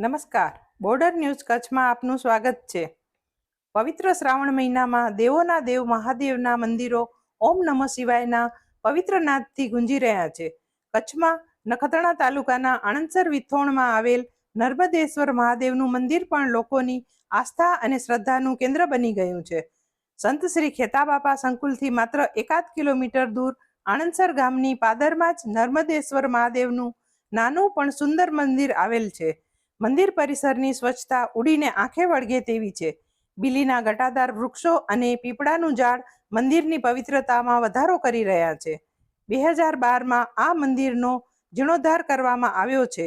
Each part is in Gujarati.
નમસ્કાર, બોર્ડર ન્યૂઝ કચ્છમાં આપનું સ્વાગત છે। પવિત્ર શ્રાવણ મહિનામાં દેવોના દેવ મહાદેવના મંદિરો ઓમ નમઃ શિવાયના પવિત્ર નાદથી ગુંજી રહ્યા છે। કચ્છમાં નખત્રાણા તાલુકાના આણંદસર વિથોણમાં આવેલ નર્મદેશ્વર મહાદેવનું મંદિર પણ લોકોની આસ્થા અને શ્રદ્ધાનું કેન્દ્ર બની ગયું છે। સંત શ્રી ખેતાબાપા સંકુલથી માત્ર 1 કિલોમીટર દૂર આણંદસર ગામની પાદરમાં જ નર્મદેશ્વર મહાદેવનું નાનું પણ સુંદર મંદિર આવેલ છે। મંદિર પરિસરની સ્વચ્છતા ઉડીને આંખે વળગે તેવી છે। બીલીના ઘટાદાર વૃક્ષો અને પીપળાનું ઝાડ મંદિરની પવિત્રતામાં વધારો કરી રહ્યા છે। 2012માં આ મંદિરનો જીર્ણોદ્ધાર કરવામાં આવ્યો છે।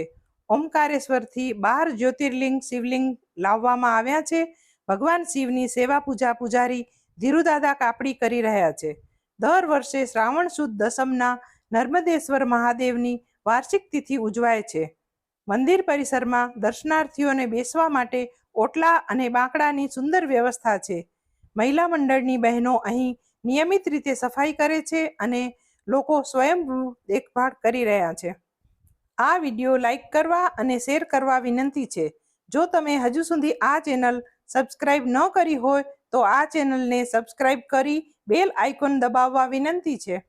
ઓમકારેશ્વરથી 12 જ્યોતિર્લિંગ શિવલિંગ લાવવામાં આવ્યા છે। ભગવાન શિવની સેવા પૂજા પૂજારી ધીરુદાદા કાપડી કરી રહ્યા છે। દર વર્ષે શ્રાવણ સુદ દસમના નર્મદેશ્વર મહાદેવની વાર્ષિક તિથિ ઉજવાય છે। મંદિર પરિસરમાં દર્શનાર્થીઓને બેસવા માટે ઓટલા અને બાંકડાની સુંદર વ્યવસ્થા છે। મહિલા મંડળની બહેનો અહીં નિયમિત રીતે સફાઈ કરે છે અને લોકો સ્વયંભૂ દેખભાળ કરી રહ્યા છે। આ વિડીયો લાઈક કરવા અને શેર કરવા વિનંતી છે। જો તમે હજુ સુધી આ ચેનલ સબસ્ક્રાઇબ ન કરી હોય તો આ ચેનલને સબસ્ક્રાઇબ કરી બેલ આઇકોન દબાવવા વિનંતી છે।